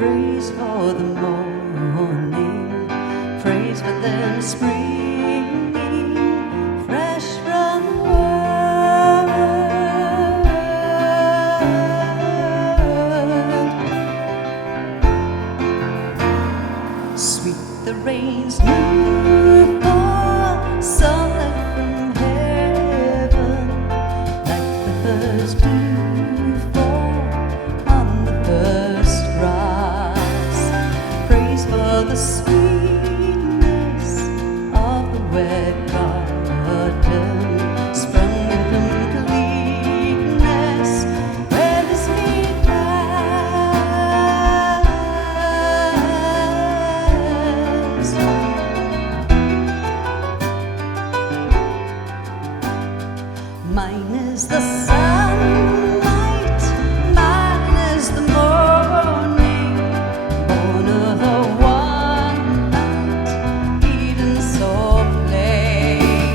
Praise for the morning, praise for them springing fresh from the world. Sweet the rain's new fall, sunlight from heaven, like the first dew fall on the first grass. Praise for the sweetness of the wet garden, sprung in completeness where the sweet grass. Mine is the sunlight, mine is the morning, born of the one night, Eden so plain.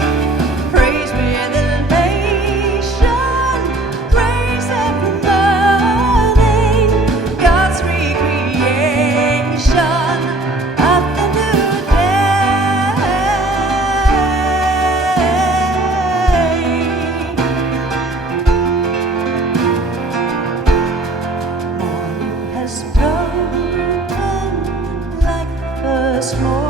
Praise with elation, praise every morning, God's recreation of the new day. Morning has broken like the first morning.